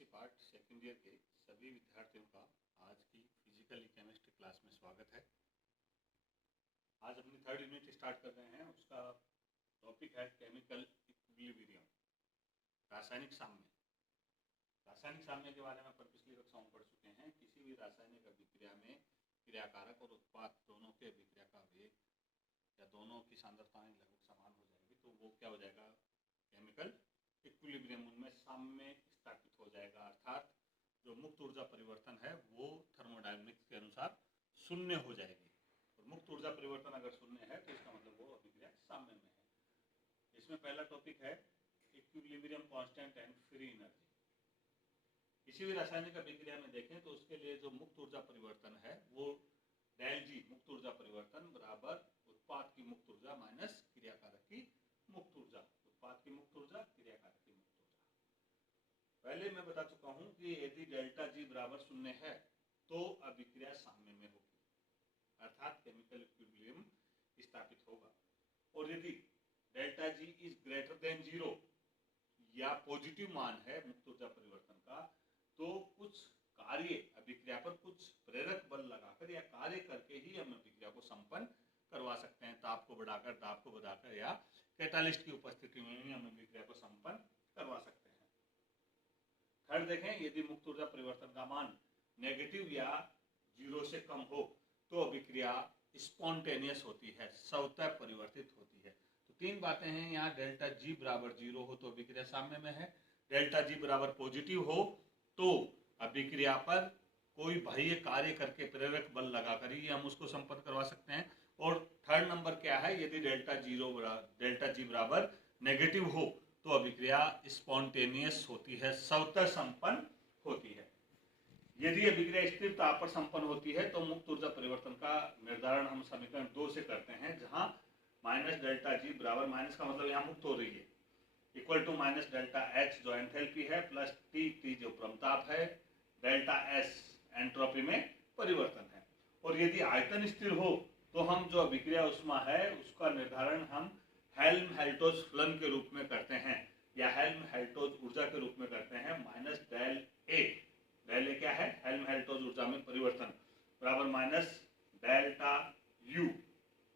BSc part second year के सभी विद्यार्थियों का आज की फिजिकल केमिस्ट्री क्लास में स्वागत है। आज अपनी थर्ड यूनिट स्टार्ट कर रहे हैं। उसका टॉपिक है केमिकल इक्विलिब्रियम, रासायनिक साम्य। रासायनिक साम्य के बारे में अपन पिछली कक्षाओं में पढ़ चुके हैं। किसी भी रासायनिक अभिक्रिया में क्रियाकारक और उत्पाद दोनों के अभिक्रिया का वेग या दोनों की सांद्रताएं लगभग समान हो जाएगी तो वो क्या हो जाएगा, केमिकल इक्विलिब्रियम, उनमें साम्य स्थापित हो जाएगा। अर्थात जो मुक्त ऊर्जा परिवर्तन है वो थर्मोडायनामिक्स के अनुसार शून्य हो जाएगी। और मुक्त ऊर्जा परिवर्तन अगर शून्य है तो इसका मतलब वो अभिक्रिया साम्य में है। इसमें पहला टॉपिक है equilibrium constant and free energy. किसी भी रासायनिक अभिक्रिया में देखें तो उसके लिए जो मुक्त ऊर्जा परिवर्तन है वो डेल जी मुक्त ऊर्जा परिवर्तन बराबर उत्पाद की मुक्त ऊर्जा माइनस क्रियाकारक की मुक्त ऊर्जा। उत्पाद की मुक्त ऊर्जा, क्रियाकारक की मुक्त ऊर्जा। पहले मैं बता चुका हूं कि यदि डेल्टा जी बराबर शून्य है तो अभिक्रिया साम्य में होगी, अर्थात केमिकल इक्विलिब्रियम स्थापित होगा। और यदि delta G is greater than zero या पॉजिटिव मान है मुक्त ऊर्जा परिवर्तन का, तो कुछ कार्य अभिक्रिया पर कुछ प्रेरक बल लगाकर या कार्य करके ही हम अभिक्रिया को संपन्न करवा सकते हैं। ताप को बढ़ाकर, दाब को बढ़ाकर या कैटालिस्ट की उपस्थिति में ही हम अभिक्रिया को संपन्न करवा सकते हैं। थर्ड देखें, यदि मुक्त ऊर्जा परिवर्तन का मान नेगेटिव या जीरो से कम हो तो अभिक्रिया स्पॉन्टेनियस होती है, स्वतः परिवर्तित होती है। तो तीन बातें हैं यहाँ। डेल्टा जी बराबर जीरो हो तो अभिक्रिया साम्य में है, डेल्टा जी बराबर पॉजिटिव हो तो अभिक्रिया पर कोई बाह्य कार्य करके प्रेरक बल लगाकर ही हम उसको संपन्न करवा सकते हैं। और थर्ड नंबर क्या है, यदि डेल्टा जी बराबर नेगेटिव हो तो अभिक्रिया स्पॉन्टेनियस होती है, स्वतः संपन्न होती है। यदि अभिक्रिया स्थिर ताप पर संपन्न होती है तो मुक्त ऊर्जा परिवर्तन का निर्धारण हम समीकरण 2 से करते हैं, जहां माइनस डेल्टा जी बराबर, माइनस का मतलब यहाँ मुक्त हो रही है, equal to minus delta H जो एंथैल्पी है प्लस टी जो प्रमताप है, डेल्टा एस एंट्रोपी में परिवर्तन है। और यदि आयतन स्थिर हो तो हम जो अभिक्रिया उष्मा है उसका निर्धारण हम हेल्महोल्ट्ज़ फलन के रूप में करते हैं या हेल्महोल्ट्ज़ ऊर्जा के रूप में करते हैं, minus del A. Del A क्या है, हेल्महोल्ट्ज़ ऊर्जा में परिवर्तन बराबर माइनस डेल्टा यू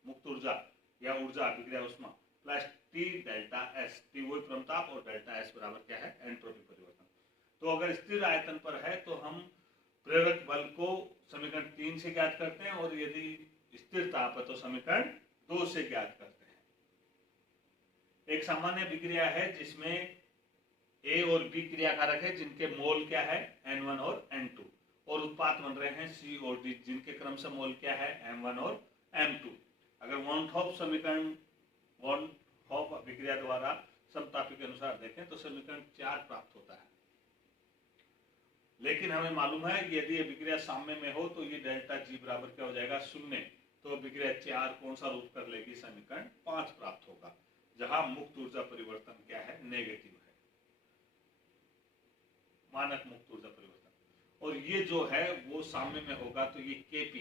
मुक्त ऊर्जा या ऊर्जा अभिक्रिया उष्मा plus T delta S, T वही प्रमताप और डेल्टा एस बराबर क्या है, एंट्रोपी परिवर्तन। तो अगर स्थिर आयतन पर है तो हम प्रेरक बल को समीकरण 3 से ज्ञात करते हैं, और यदि स्थिर ताप है तो समीकरण 2 से ज्ञात करते हैं। एक सामान्य अभिक्रिया है जिसमें ए और बी क्रियाकारक है जिनके मोल क्या है, N1 और N2, और उत्पाद बन रहे हैं C और D जिनके क्रम से मोल क्या है, M1 और M2। अगर वन हॉफ समीकरण, वन हॉफ अभिक्रिया द्वारा समतापी के अनुसार देखें तो समीकरण 4 प्राप्त होता है। लेकिन हमें मालूम है कि यदि अभिक्रिया साम्य में हो तो ये डेल्टा जी बराबर क्या हो जाएगा, शून्य। तो अभिक्रिया 4 कौन सा रूप कर लेगी, समीकरण 5 प्राप्त होगा, जहां मुक्त ऊर्जा परिवर्तन क्या है, नेगेटिव है, मानक मुक्त ऊर्जा परिवर्तन। और ये जो है वो साम्य में होगा तो ये केपी,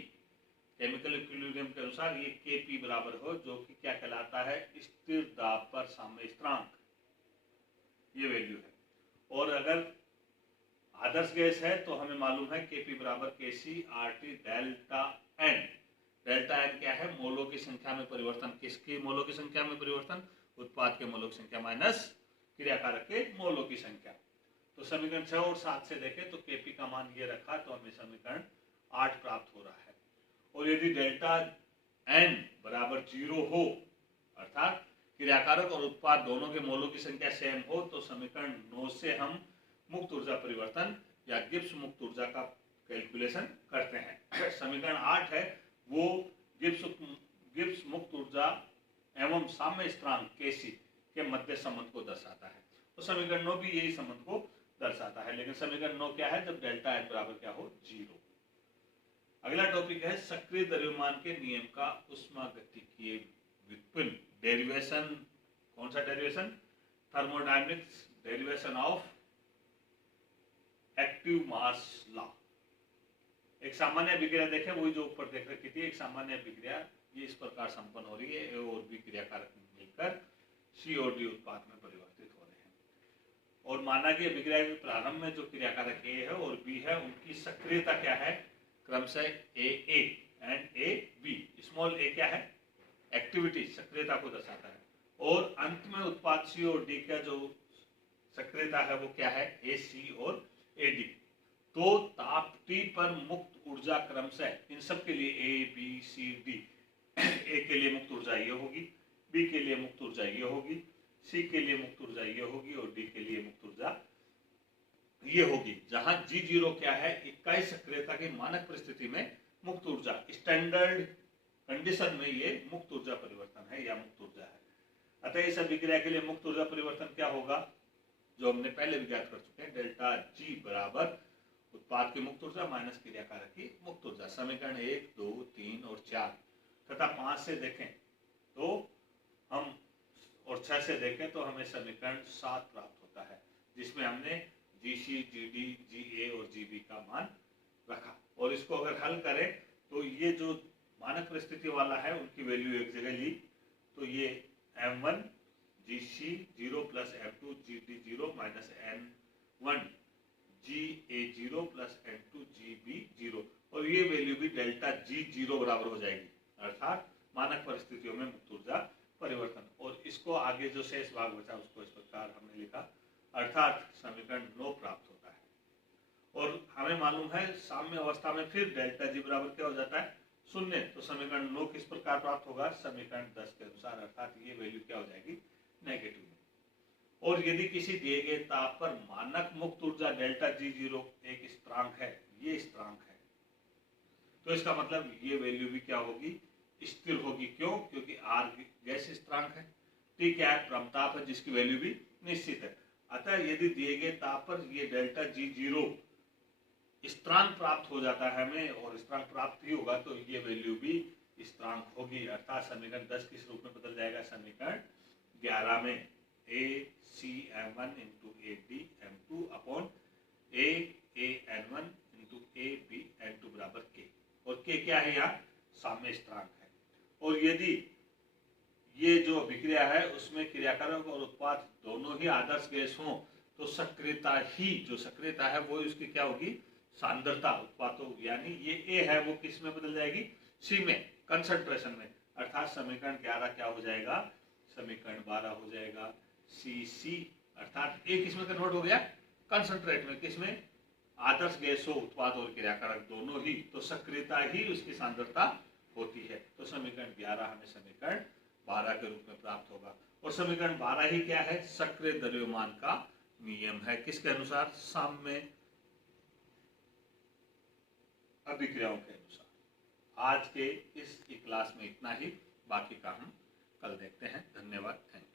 केमिकल इक्विलिब्रियम के अनुसार ये केपी बराबर हो, जो कि क्या कहलाता है, स्थिर दाब पर साम्य स्थिरांक, ये वैल्यू है। और अगर आदर्श गैस है तो हमें मालूम है केपी बराबर KC RT delta N. Delta N क्या है, मोलों की संख्या में परिवर्तन। किसकी मोलों की संख्या में परिवर्तन, उत्पाद के मोलों की संख्या माइनस क्रियाकारक के मोलों की संख्या। तो समीकरण 6 और 7 से देखें तो केपी का मान ये रखा तो हमें समीकरण 8 प्राप्त हो रहा है। और यदि डेल्टा एन बराबर 0 हो, अर्थात क्रियाकारक और उत्पाद दोनों के मोलों की संख्या सेम हो, तो समीकरण 9 से हम मुक्त ऊर्जा परिवर्तन या गिब्स मुक्त ऊर्जा का कैलकुलेशन करते हैं। समीकरण 8 है वो गिब्स मुक्त ऊर्जा एवं साम्य स्थिरांक केसी के मध्य संबंध को दर्शाता है। तो समीकरण 9 भी यही संबंध को दर्शाता है। लेकिन समीकरण 9 क्या है, जब डेल्टा एच बराबर क्या हो, 0। अगला टॉपिक है सक्रिय द्रव्यमान के नियम का उष्मागतिकीय व्युत्पन्न, डेरिवेशन। कौन सा derivation, thermodynamics derivation of active mass law. एक सामान्य अभिक्रिया देखें, वही जो ऊपर देख रखी थी, एक सामान्य अभिक्रिया ये इस प्रकार संपन्न हो रही है, ए और बी क्रियाकारक मिलकर सी और डी उत्पाद में परिवर्तित हो रहे हैं। और माना कि अभिक्रिया के प्रारंभ में जो क्रियाकारक ए है और बी है उनकी सक्रियता क्या है, क्रमशः A and A B. Small A क्या है, एक्टिविटी, सक्रियता को दर्शाता है, और अंत में उत्पाद सी और डी का जो सक्रियता है वो क्या है, ए सी और ए डी। तो ताप टी पर मुक्त ऊर्जा क्रमशः इन सब के लिए ए बी सी डी, ए के लिए मुक्त ऊर्जा ये होगी, बी के लिए मुक्त ऊर्जा ये होगी, सी के लिए मुक्त ऊर्जा ये होगी और डी के लिए मुक्त ऊर्जा ये होगी। जहां G0 क्या है, इकाई सक्रियता की मानक परिस्थिति में मुक्त ऊर्जा, स्टैंडर्ड कंडीशन में ये मुक्त ऊर्जा परिवर्तन है या मुक्त ऊर्जा है। अतः इस अभिक्रिया के लिए मुक्त ऊर्जा परिवर्तन क्या होगा, जो हमने पहले भी ज्ञात कर चुके हैं, डेल्टा G बराबर उत्पाद की मुक्त ऊर्जा माइनस क्रियाकारक की मुक्त ऊर्जा। समीकरण 1, 2, 3 और 4 तथा 5 से देखें तो हम, और 6 से देखें तो हमें समीकरण 7 प्राप्त होता है, जिसमें हमने GC, GD, GA और GB का मान रखा। और इसको अगर हल करें तो ये जो मानक परिस्थिति वाला है उनकी वैल्यू एक जगह ली, तो ये M1 GC0 plus M2 GD0 minus N1 GA0 plus N2 GB0, और ये वैल्यू भी डेल्टा G0 बराबर हो जाएगी, अर्थात मानक परिस्थितियों में मुक्त ऊर्जा परिवर्तन। और इसको आगे जो शेष भाग बचा उसको इस प्रकार हमने लिखा, अर्थात समीकरण 9 प्राप्त होता है। और हमें मालूम है साम्य अवस्था में फिर डेल्टा G बराबर क्या हो जाता है, 0। तो समीकरण 9 किस प्रकार प्राप्त होगा, समीकरण 10 के अनुसार, अर्थात ये वैल्यू क्या हो जाएगी, नेगेटिव। और यदि किसी दिए गए ताप पर मानक मुक्त ऊर्जा डेल्टा G0 एक स्थिरांक है, ये स्थिरांक है, तो इसका मतलब ये वैल्यू भी क्या होगी, स्थिर होगी। क्यों, क्योंकि R गैस स्थिरांक है, T क्या है, परमताप है जिसकी वैल्यू भी निश्चित है। अतः यदि दिए गए ताप पर ये डेल्टा G0 स्थिरांक प्राप्त हो जाता है हमें, और स्थिरांक प्राप्त ही होगा, तो ये वैल्यू भी स्थिरांक होगी, अर्थात समीकरण 10 किस रूप में बदल जाएगा, समीकरण 11 में ACM1 into ADM2 upon AN1 into ABN2 बराबर K, और K क्या है, यहाँ साम्य स्थिरांक है। और यदि ये जो अभिक्रिया है उसमें क्रियाकारक और उत्पाद दोनों ही आदर्श गैस हों, तो सक्रियता ही, जो सक्रियता है वो उसकी क्या होगी, सांद्रता उत्पादों, यानी ये A है वो किस में बदल जाएगी, C में, कंसंट्रेशन में, अर्थात समीकरण 11 क्या हो जाएगा, समीकरण 12 हो जाएगा CC, अर्थात A किस में कन्वर्ट हो गया, कंसंट्रेट में, किस में, आदर्श गैस हो, उत्पाद और क्रियाकारक दोनों ही, तो सक्रियता ही उसकी सांद्रता होती है। तो समीकरण 11 हमें समीकरण 12 के रूप में प्राप्त होगा। और समीकरण 12 ही क्या है, सक्रिय द्रव्यमान का नियम है, किसके अनुसार, साम्य अभिक्रियाओं के अनुसार। आज के इस क्लास में इतना ही, बाकी का हम कल देखते हैं। धन्यवाद, थैंक यू।